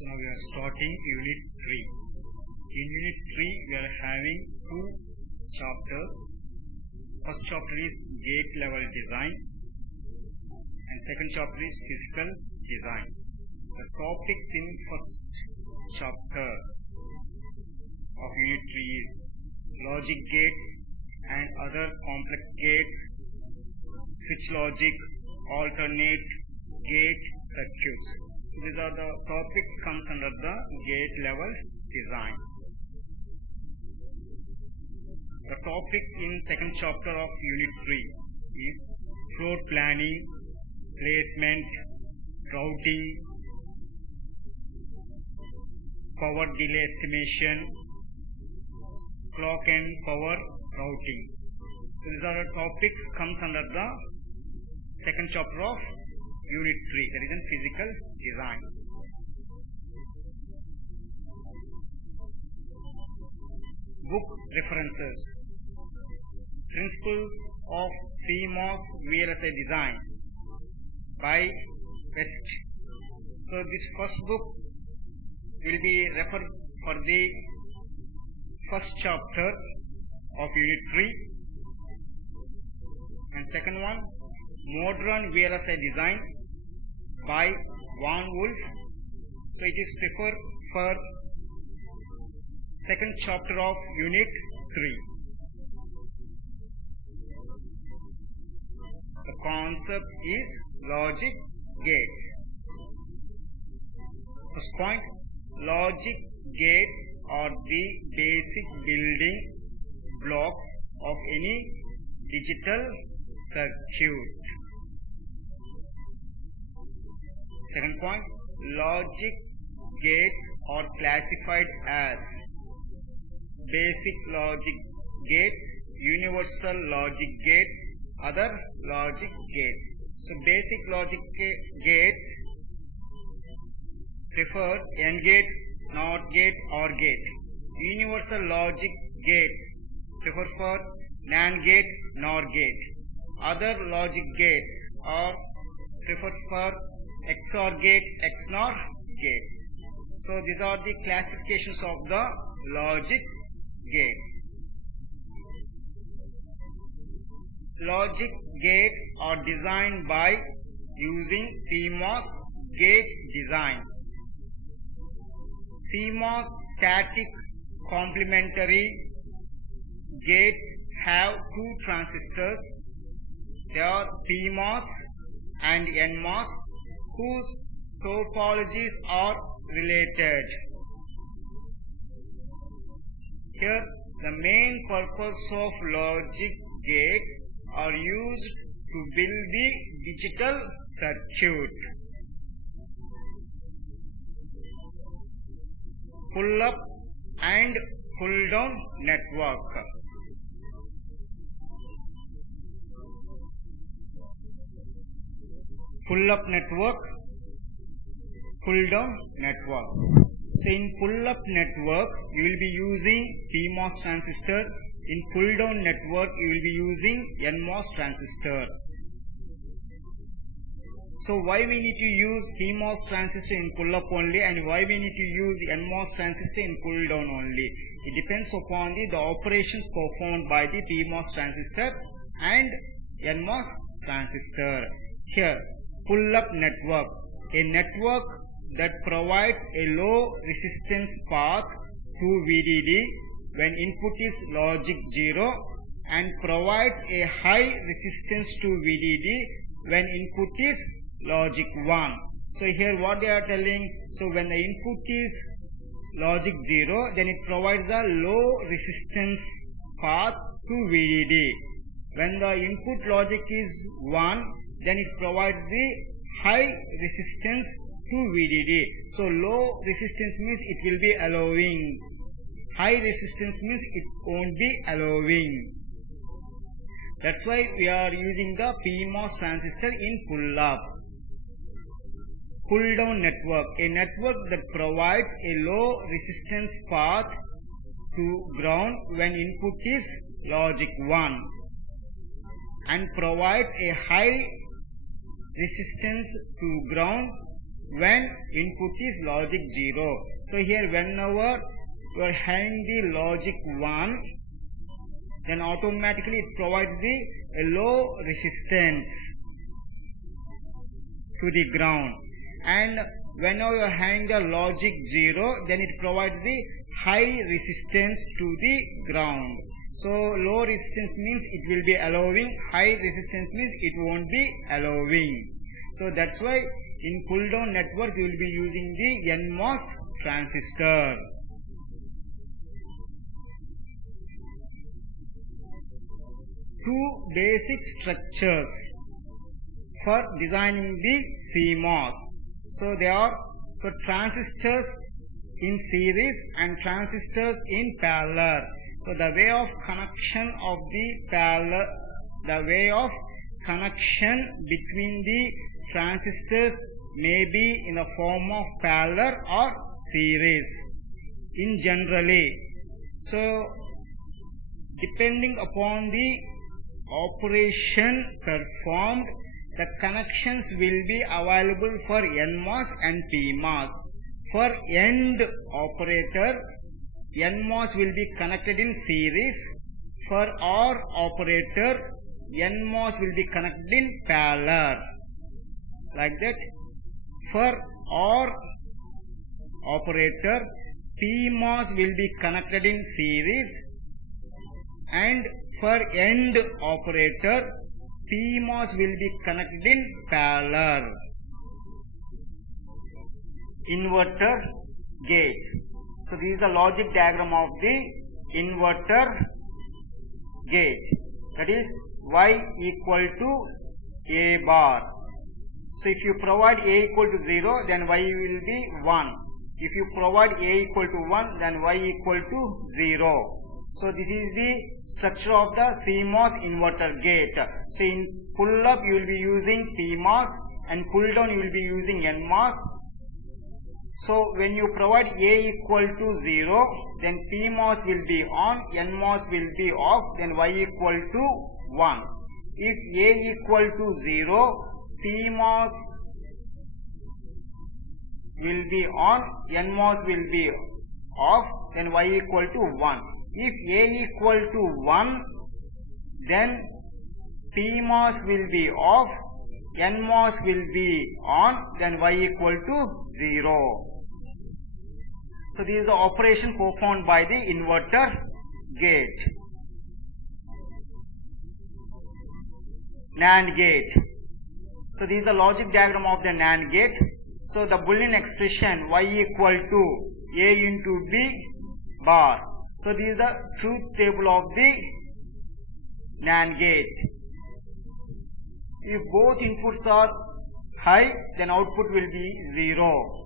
So now we are starting Unit 3. In Unit 3 we are having two chapters. First chapter is gate level design and second chapter is physical design. The topics in first chapter of Unit 3 is logic gates and other complex gates, switch logic, alternate gate circuits. These are the topics comes under the gate level design. The topic in second chapter of Unit 3 is floor planning, placement, routing, power delay estimation, clock and power routing. These are the topics comes under the second chapter of Unit 3, that is in physical design. Book references. Principles of CMOS VLSI Design by West. So this first book will be referred for the first chapter of Unit 3, and second one, Modern VLSI Design by Van Wolf. So it is preferred for second chapter of Unit 3. The concept is logic gates. First point, logic gates are the basic building blocks of any digital circuit. Second point, logic gates are classified as basic logic gates, universal logic gates, other logic gates. So basic logic gates prefers AND gate, NOT gate, OR gate. Universal logic gates prefer for NAND gate, NOR gate. Other logic gates are preferred for XOR gate, XNOR gates. So these are the classifications of the logic gates. Logic gates are designed by using CMOS gate design. CMOS static complementary gates have two transistors. They are PMOS and NMOS, whose topologies are related. Here, the main purpose of logic gates are used to build the digital circuit. Pull-up and pull-down network. Pull-up network, pull-down network. So in pull-up network, you will be using PMOS transistor. In pull-down network, you will be using NMOS transistor. So why we need to use PMOS transistor in pull-up only, and why we need to use NMOS transistor in pull-down only? It depends upon the operations performed by the PMOS transistor and NMOS transistor. Here, pull-up network, a network that provides a low resistance path to VDD when input is logic 0 and provides a high resistance to VDD when input is logic 1. So here what they are telling, so when the input is logic 0, then it provides a low resistance path to VDD. When the input logic is 1, then it provides the high resistance to VDD. So low resistance means it will be allowing. High resistance means it won't be allowing. That's why we are using the PMOS transistor in pull-up. Pull-down network, a network that provides a low resistance path to ground when input is logic 1 and provides a high resistance to ground when input is logic 0. So here whenever you are having the logic 1, then automatically it provides the low resistance to the ground, and whenever you are having the logic 0, then it provides the high resistance to the ground. So low resistance means it will be allowing, high resistance means it won't be allowing. So that's why in pull down network we will be using the NMOS transistor. Two basic structures for designing the CMOS. So they are transistors in series and transistors in parallel. So the way of connection of the way of connection between the transistors may be in the form of parallel or series in generally. So depending upon the operation performed, the connections will be available for NMOS and PMOS. For end operator, NMOS will be connected in series. For OR operator, NMOS will be connected in parallel. Like that. For OR operator, PMOS will be connected in series, and for end operator, PMOS will be connected in parallel. Inverter gate. So this is the logic diagram of the inverter gate. That is Y equal to A bar. So if you provide A equal to 0, then Y will be 1. If you provide A equal to 1, then Y equal to 0. So this is the structure of the CMOS inverter gate. So in pull up you will be using PMOS, and pull down you will be using NMOS. So when you provide A equal to 0, then PMOS will be on, NMOS will be off, then Y equal to 1. If A equal to 0, PMOS will be on, NMOS will be off, then Y equal to 1. If A equal to 1, then PMOS will be off, NMOS will be on, then Y equal to 0. So this is the operation performed by the inverter gate. NAND gate. So this is the logic diagram of the NAND gate. So the Boolean expression Y equal to A into B bar. So this is the truth table of the NAND gate. If both inputs are high, then output will be 0.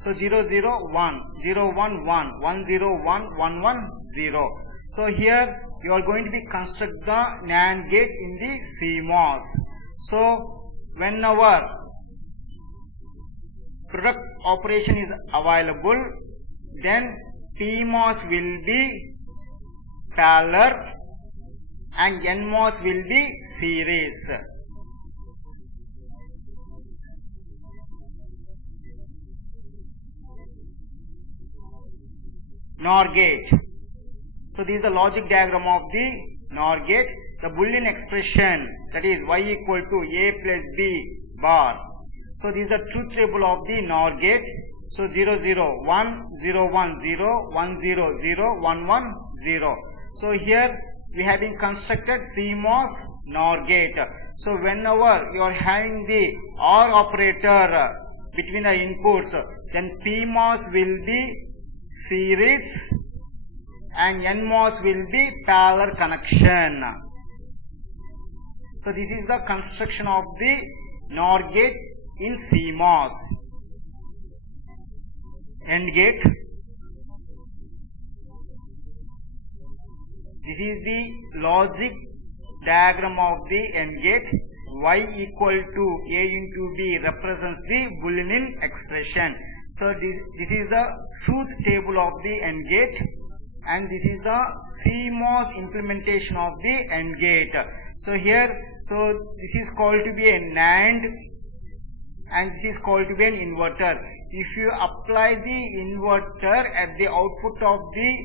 So 0, 0, 1, 0, 1, 1, 1, 0, 1, 1, 1, 0. So here you are going to be construct the NAND gate in the CMOS. So whenever product operation is available, then PMOS will be parallel and NMOS will be series. NOR gate. So this is the logic diagram of the NOR gate. The Boolean expression, that is Y equal to A plus B bar. So this is the truth table of the NOR gate. So 0, 0, 1, 0, 1, 0, 1, 0, 0, 1, 1, 0. So here we have been constructed CMOS NOR gate. So whenever you are having the OR operator between the inputs, then PMOS will be series and NMOS will be parallel connection. So this is the construction of the NOR gate in CMOS. AND gate. This is the logic diagram of the AND gate. Y equal to A into B represents the Boolean expression. So this is the truth table of the AND gate, and this is the CMOS implementation of the AND gate. So here, so this is called to be a NAND and this is called to be an inverter. If you apply the inverter at the output of the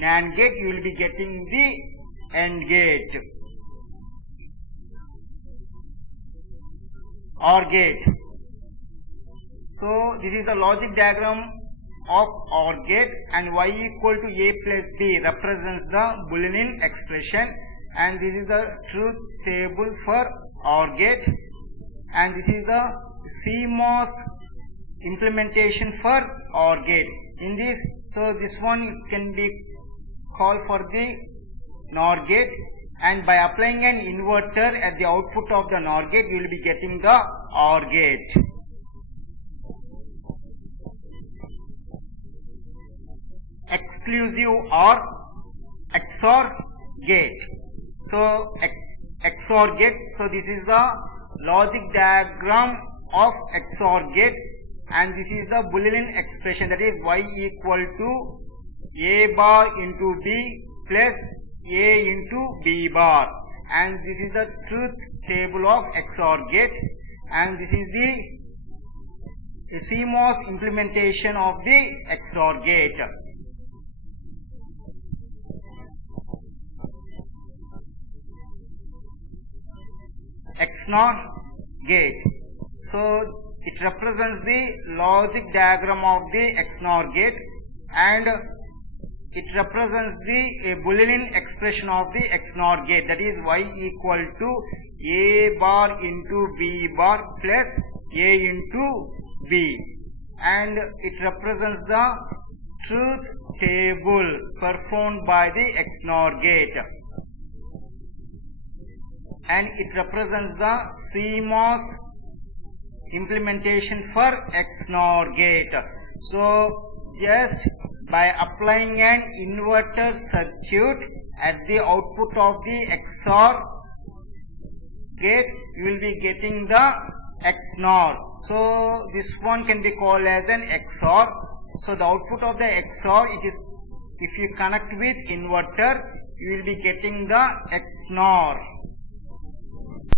NAND gate, you will be getting the AND gate OR gate. So this is the logic diagram of OR gate, and y equal to a plus b represents the Boolean expression, and this is the truth table for OR gate, and this is the CMOS implementation for OR gate. In this, so this one can be called for the NOR gate, and by applying an inverter at the output of the NOR gate, you will be getting the OR gate. Exclusive OR XOR gate. So XOR gate, so this is the logic diagram of XOR gate, and this is the Boolean expression, that is y equal to a bar into b plus a into b bar, and this is the truth table of XOR gate, and this is the CMOS implementation of the XOR gate. XNOR gate. So it represents the logic diagram of the XNOR gate, and it represents the Boolean expression of the XNOR gate, that is y equal to a bar into b bar plus a into b, and it represents the truth table performed by the XNOR gate, and it represents the CMOS implementation for XNOR gate. So just by applying an inverter circuit at the output of the XOR gate, you will be getting the XNOR. So this one can be called as an XOR. So the output of the XOR, it is, if you connect with inverter, you will be getting the XNOR.